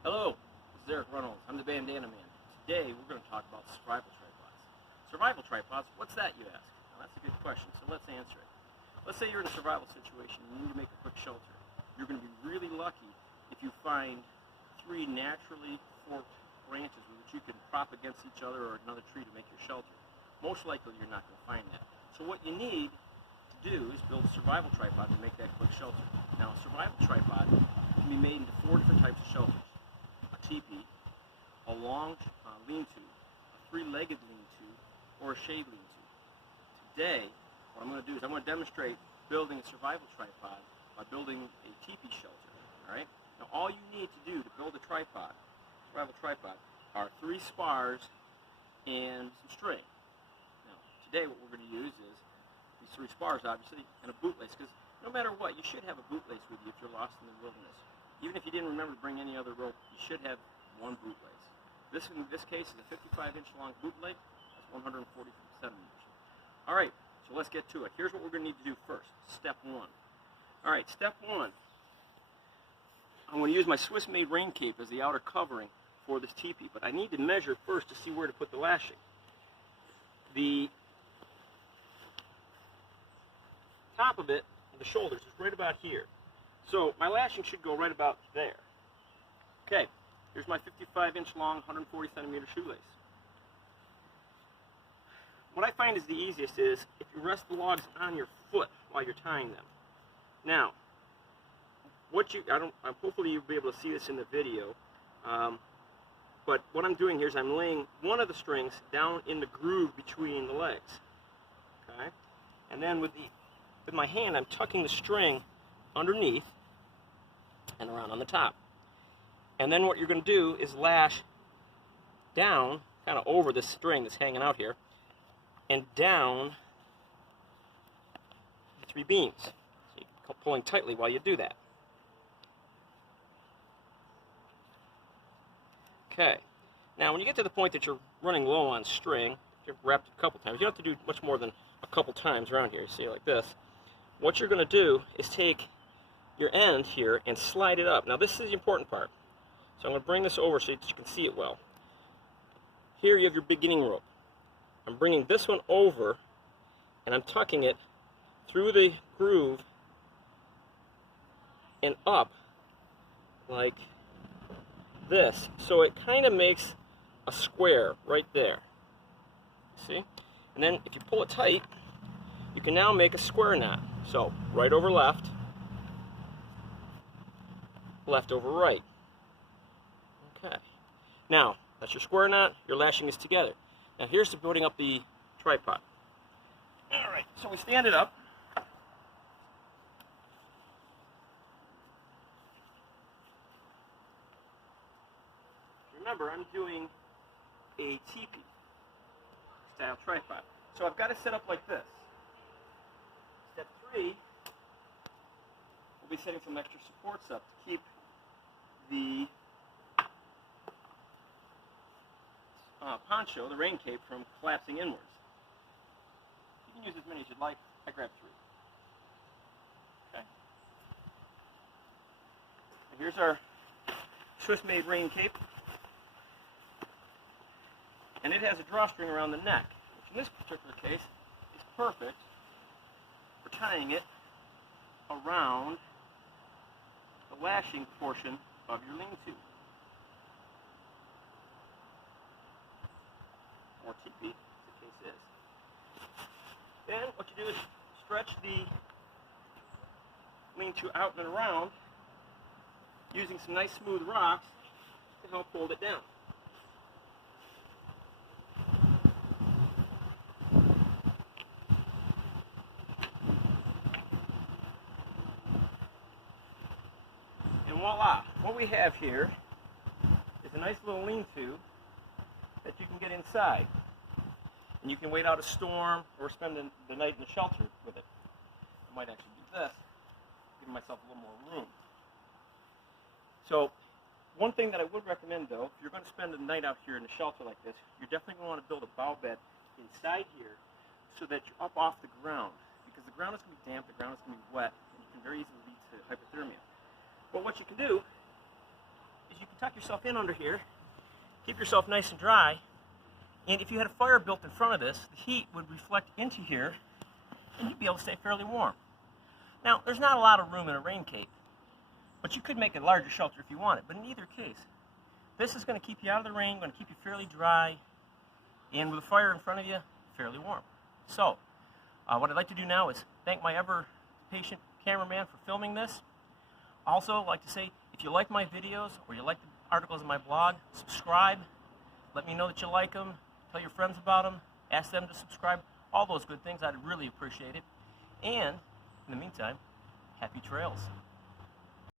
Hello, this is Eric Reynolds. I'm the Bandana Man. Today we're going to talk about survival tripods. Survival tripods, what's that, you ask? Now, that's a good question, so let's answer it. Let's say you're in a survival situation and you need to make a quick shelter. You're going to be really lucky if you find three naturally forked branches which you can prop against each other or another tree to make your shelter. Most likely you're not going to find that. So what you need to do is build a survival tripod to make that quick shelter. Now, a survival tripod can be made into four different types of shelters. A teepee, a long lean-to, a three-legged lean-to, or a shade lean-to. Today, what I'm going to do is I'm going to demonstrate building a survival tripod by building a teepee shelter. All right? Now, all you need to do to build a tripod, survival tripod, are 3 spars and some string. Now, today what we're going to use is these 3 spars, obviously, and a bootlace, because no matter what, you should have a bootlace with you if you're lost in the wilderness. Even if you didn't remember to bring any other rope, you should have one bootlace. This, in this case, is a 55-inch long bootlace. That's 140 centimeters. All right, so let's get to it. Here's what we're going to need to do first. Step 1. All right, step 1. I'm going to use my Swiss-made rain cape as the outer covering for this teepee, but I need to measure first to see where to put the lashing. The top of it, the shoulders, is right about here. So my lashing should go right about there. Okay, here's my 55-inch long, 140 centimeter shoelace. What I find is the easiest is if you rest the logs on your foot while you're tying them. Now, hopefully you'll be able to see this in the video, but what I'm doing here is I'm laying one of the strings down in the groove between the legs. Okay, and then with my hand, I'm tucking the string underneath and around on the top. And then what you're going to do is lash down, kind of over this string that's hanging out here, and down the 3 beams. So you're pulling tightly while you do that. Okay. Now, when you get to the point that you're running low on string, you've wrapped it a couple times. You don't have to do much more than a couple times around here. See, like this. What you're going to do is take your end here and slide it up. Now, this is the important part. So I'm going to bring this over so that you can see it well. Here you have your beginning rope. I'm bringing this one over, and I'm tucking it through the groove and up like this. So it kind of makes a square right there. See? And then if you pull it tight, you can now make a square knot. So right over left, left over right. Okay. Now, that's your square knot. You're lashing this together. Now here's the building up the tripod. All right, so we stand it up. Remember, I'm doing a teepee style tripod. So I've got to set up like this. Step 3, we'll be setting some extra supports up to keep the poncho, the rain cape, from collapsing inwards. You can use as many as you'd like. I grabbed 3. Okay. And here's our Swiss-made rain cape. And it has a drawstring around the neck, which in this particular case is perfect for tying it around the lashing portion of your lean-to. Or teepee, as the case is. Then what you do is stretch the lean-to out and around using some nice smooth rocks to help hold it down. And voila, what we have here is a nice little lean-to that you can get inside. And you can wait out a storm or spend the night in the shelter with it. I might actually do this, give myself a little more room. So, one thing that I would recommend though, if you're going to spend the night out here in a shelter like this, you're definitely going to want to build a bough bed inside here so that you're up off the ground. Because the ground is going to be damp, the ground is going to be wet, and you can very easily lead to hypothermia. But what you can do is you can tuck yourself in under here, keep yourself nice and dry, and if you had a fire built in front of this, the heat would reflect into here, and you'd be able to stay fairly warm. Now, there's not a lot of room in a rain cape, but you could make a larger shelter if you wanted. But in either case, this is going to keep you out of the rain, going to keep you fairly dry, and with a fire in front of you, fairly warm. So, what I'd like to do now is thank my ever-patient cameraman for filming this. Also, I'd like to say, if you like my videos or you like the articles in my blog, subscribe. Let me know that you like them. Tell your friends about them. Ask them to subscribe. All those good things. I'd really appreciate it. And, in the meantime, happy trails.